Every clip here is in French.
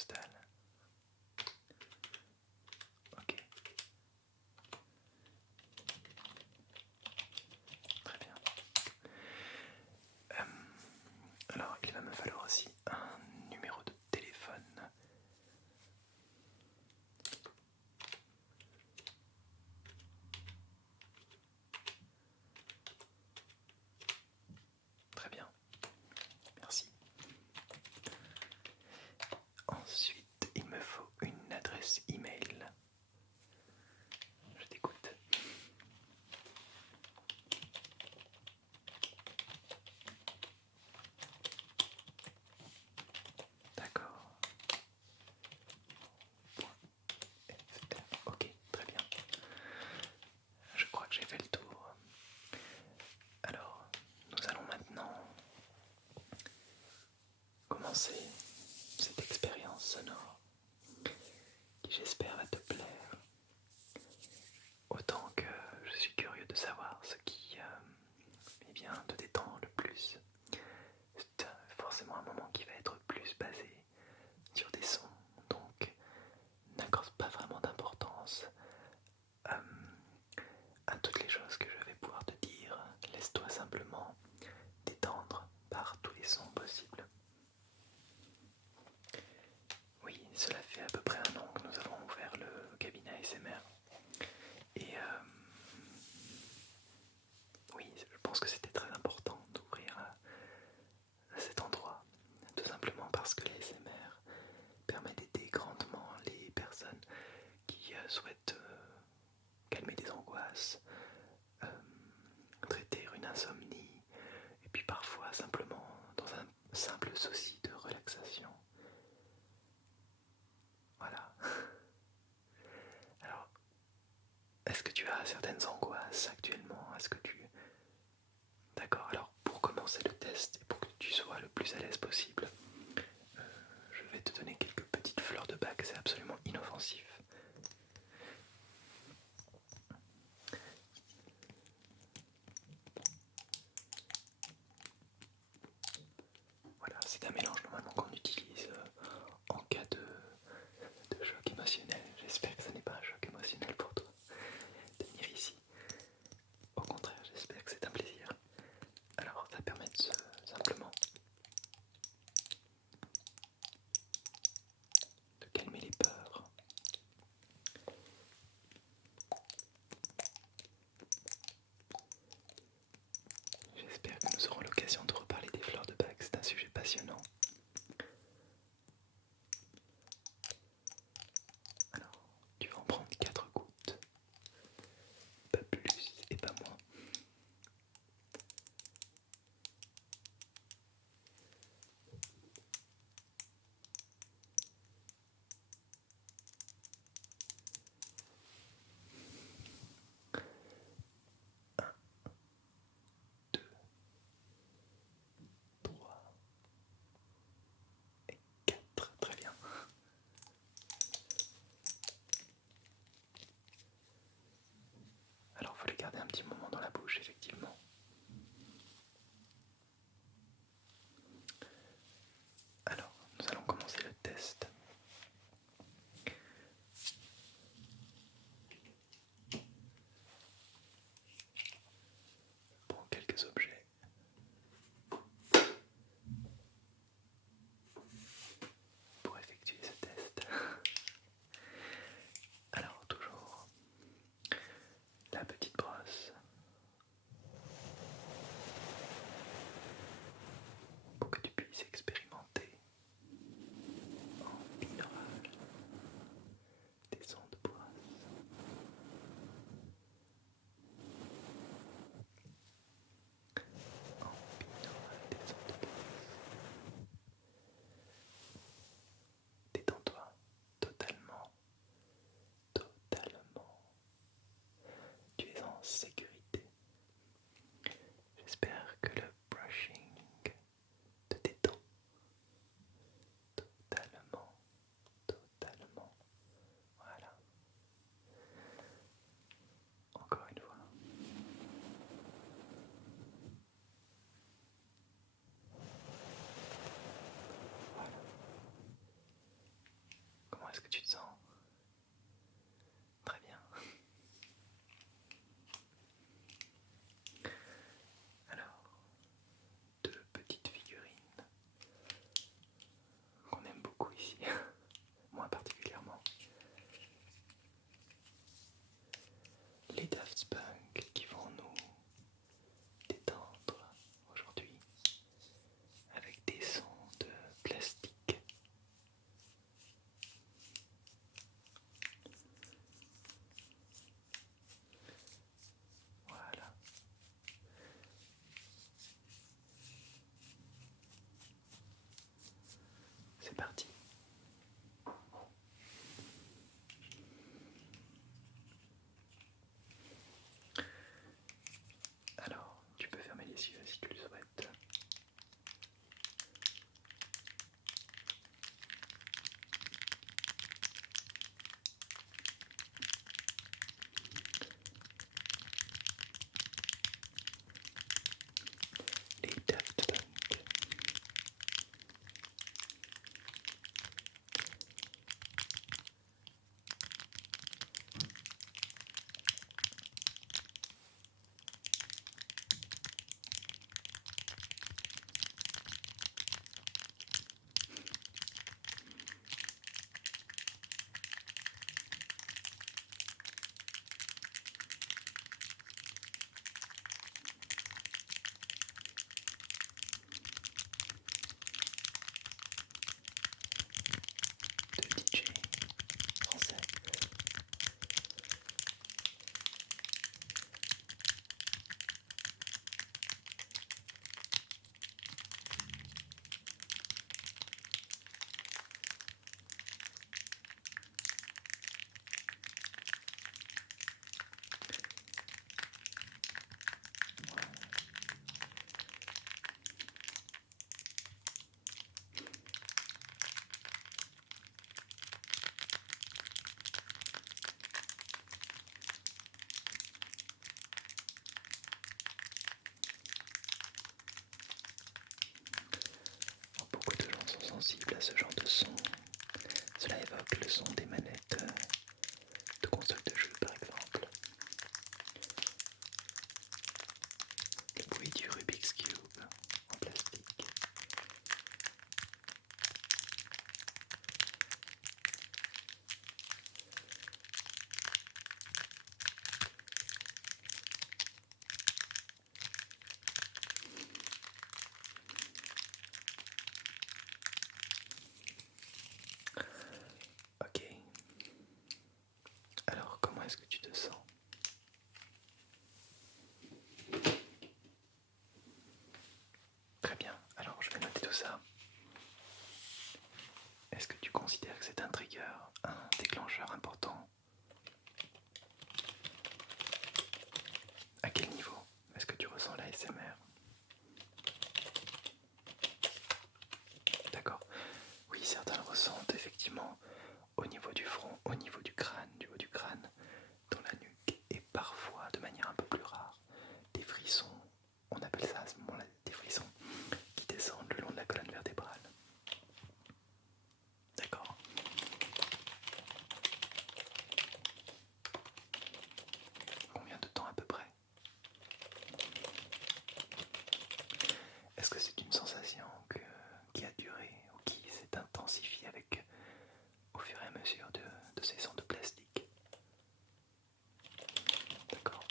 postale. Ok. Très bien. Alors, il va me falloir aussi un numéro de téléphone. Très bien. Merci. Ensuite, il me faut une adresse email. Je t'écoute. D'accord. Ok, très bien. Je crois que j'ai fait le tour. Alors, nous allons maintenant commencer cette expérience sonore qui j'espère va te plaire. Autant que je suis curieux de savoir ce qui te détend le plus. C'est forcément un moment qui va être plus basé sur des sons, donc n'accorde pas vraiment d'importance euh, à toutes les choses que je vais pouvoir te dire. Laisse-toi simplement détendre par tous les sons possibles. Oui, cela fait à peu près un an que nous avons ouvert le cabinet ASMR. Et oui, je pense que c'était très important d'ouvrir à cet endroit. Tout simplement parce que l'ASMR permet d'aider grandement les personnes qui souhaitent calmer des angoisses, euh, traiter une insomnie, et puis parfois simplement dans un simple souci de relaxation. Voilà. Alors, est-ce que tu as certaines angoisses actuellement? Est-ce que tu... D'accord, alors pour commencer le test et pour que tu sois le plus à l'aise possible, je vais te donner quelques petites fleurs de bac, c'est absolument inoffensif. Voilà, c'est un mélange normalement qu'on utilise en cas de choc émotionnel. J'espère que ce n'est pas un choc émotionnel pour toi de venir ici. Au contraire, j'espère que c'est un plaisir. Alors, ça permet de simplement de calmer les peurs. J'espère que nous aurons l'occasion de reparler des fleurs de bac, c'est un sujet passionnant. Alors, tu vas en prendre 4 gouttes, pas plus et pas moins. Deux, 3 et 4, très bien. Alors, il faut les garder un petit moment dans la bouche, effectivement. Alors, nous allons commencer le test. Je prends quelques objets pour effectuer ce test. Alors, toujours la petite brosse est-ce que tu te sens? Très bien. Alors, deux petites figurines qu'on aime beaucoup ici, moi particulièrement. Les Daft Punk qui vont nous détendre aujourd'hui avec des sons de plastique. Voilà. C'est parti. Alors, tu peux fermer les yeux si tu le souhaites. Les Daft Punk. De DJ français. Beaucoup de gens sont sensibles à ce genre de son. Cela évoque le son des manettes de consoles de jeux par exemple. Le bruit du Rubik's Cube en plastique. Ok. Alors, comment est-ce que tu te sens? Très bien. Alors, je vais noter tout ça. Est-ce que tu considères que c'est un trigger, un déclencheur important? À quel niveau est-ce que tu ressens la l'ASMR? D'accord. Oui, certains le ressentent effectivement au niveau du front, au niveau du crâne, du haut du crâne, dans la nuque et parfois de manière un peu plus rare, des frissons, on appelle ça à ce moment-là des frissons qui descendent le long de la colonne vertébrale. D'accord. Combien de temps à peu près? Est-ce que c'est une sensation qui a duré ou qui s'est intensifiée avec au fur et à mesure de ces sons de plastique? D'accord.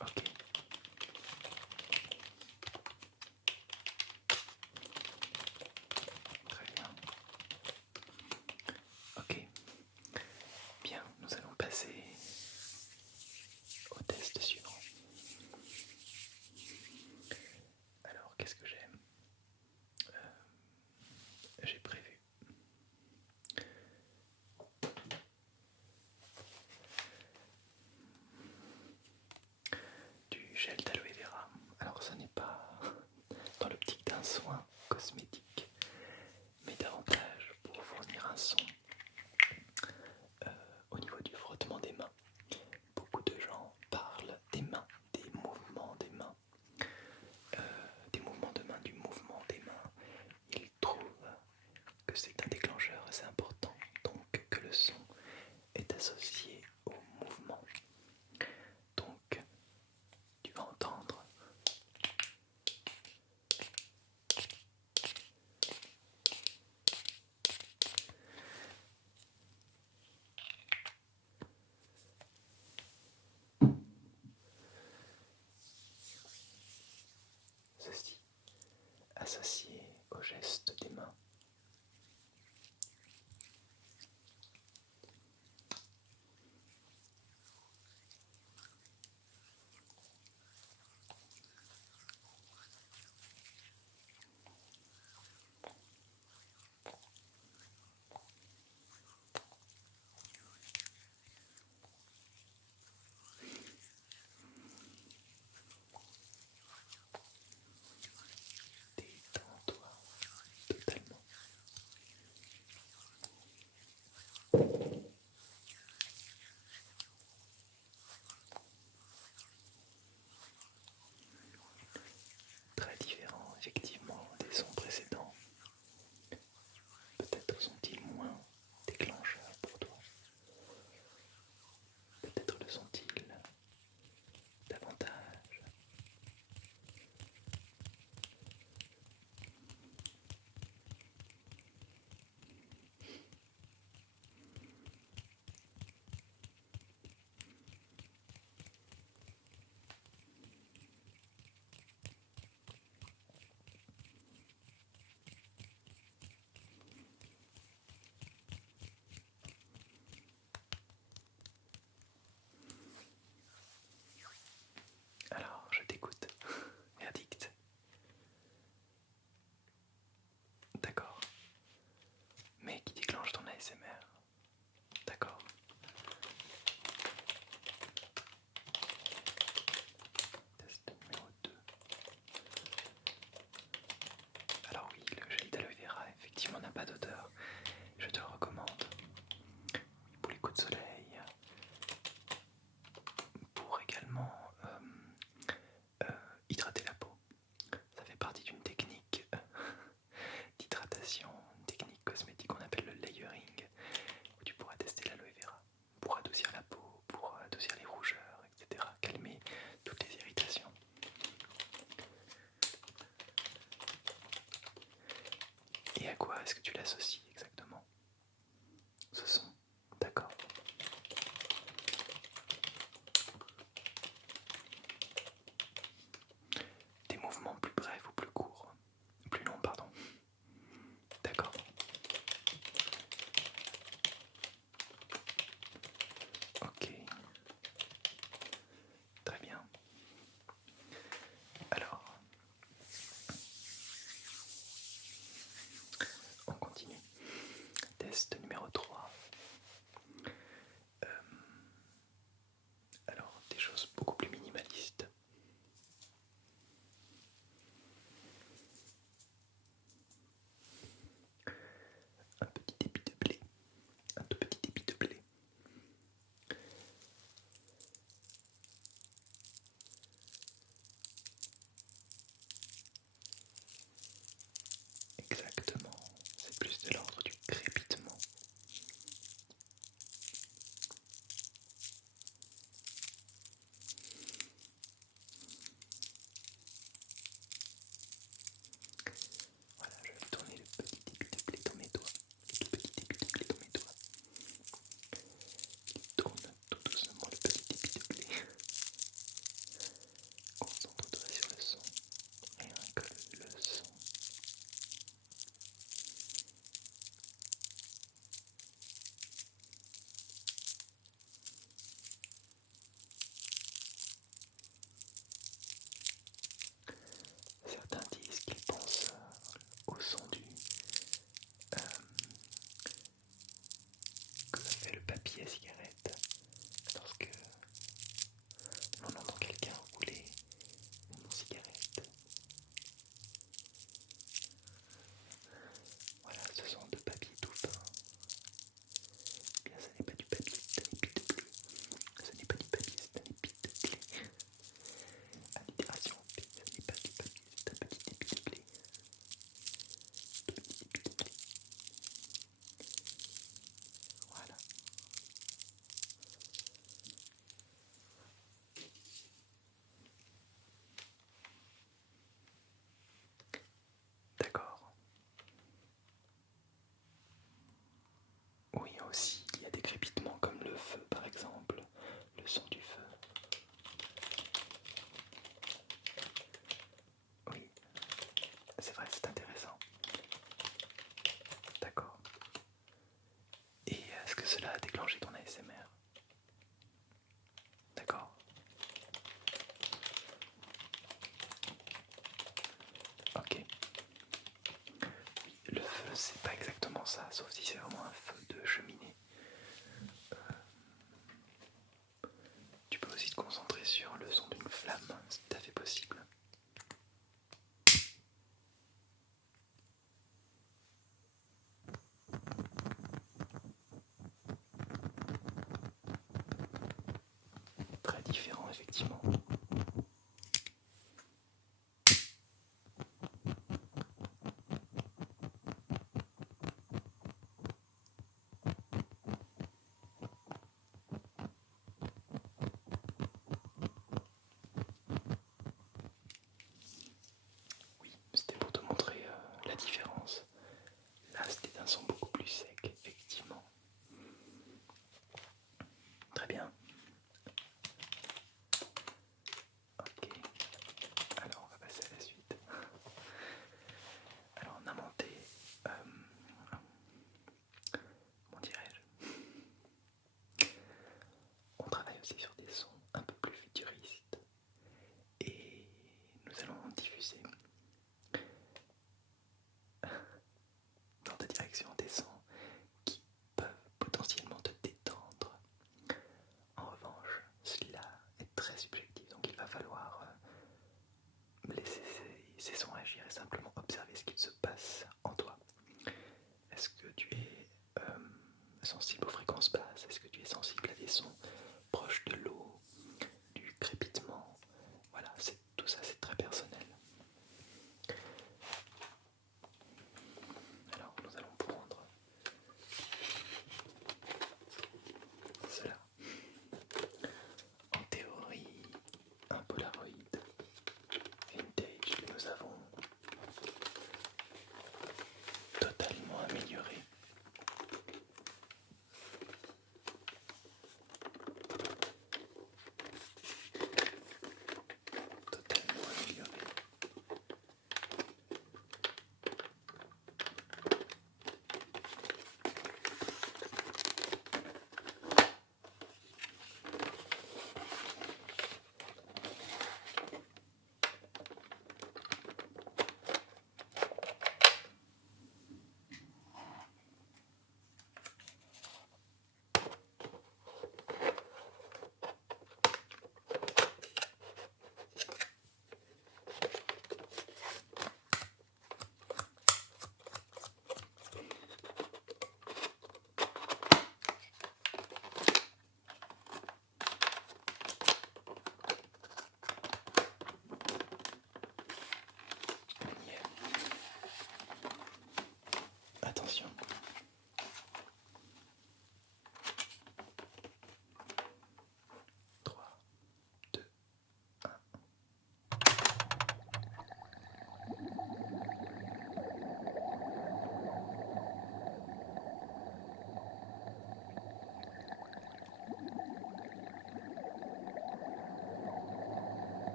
Ok. Très bien. Ok. Bien, nous allons passer au test suivant. Alors, qu'est-ce que j'aime? J'ai prévu du gel d'aloe vera. Alors, ce n'est pas dans l'optique d'un soin cosmétique, mais davantage pour fournir un son au niveau du frottement des mains. Beaucoup de gens parlent des mains, des mouvements des mains, des mouvements de main, du mouvement des mains. Ils trouvent associé au geste des mains. Détends-toi totalement. Très différent effectivement des sons précédents. Peut-être sont-ils moins déclencheurs pour toi. Peut-être le sont-ils davantage. Alors, je t'écoute. Verdict. D'accord. Mais qui déclenche ton ASMR? D'accord. Test numéro 2. Alors oui, le gel d'aloe vera effectivement n'a pas d'odeur. Je te le recommande. Pour les coups de soleil. Pour également hydrater la peau. Ça fait partie d'une technique d'hydratation, une technique cosmétique qu'on appelle le layering, où tu pourras tester l'aloe vera pour adoucir la peau, pour adoucir les rougeurs, etc. Calmer toutes les irritations. Et à quoi est-ce que tu l'associes exactement? Ce son, d'accord. Des mouvements plus brefs ou plus courts? Plus longs, pardon. D'accord. Ok. Très bien. Alors, on continue. Test numéro 3. Alors, des choses beaucoup plus minimalistes. Un petit épi de blé. Un tout petit épi de blé. Exactement. C'est plus de l'ordre du crépitement. Voilà, je vais tourner le petit épi de blé dans mes doigts. Le tout petit épi de blé dans mes doigts. Il tourne tout doucement le petit épi de blé. Concentre-toi sur le son. Rien que le son. Certains disent qu'ils pensent au son euh, que fait le papier à cigarette lorsque l'on entend quelqu'un rouler une cigarette. Voilà, ce son de papier tout fin. Eh bien, ce n'est pas du papier, c'est un épi de blé. Ce n'est pas du papier, c'est un épi de blé. Allitération, ce n'est pas du papier, c'est un petit épi de blé. Tout petit épi de blé. Voilà. D'accord. Oui, aussi, il y a des crépitements comme le feu par exemple, le son du feu. Oui, c'est vrai, c'est cela a déclenché ton ASMR. D'accord? Ok. Oui, le feu, c'est pas exactement ça, sauf si c'est vraiment un feu de cheminée. Tu peux aussi te concentrer sur le son d'une flamme, c'est tout à fait possible. Très différent, effectivement.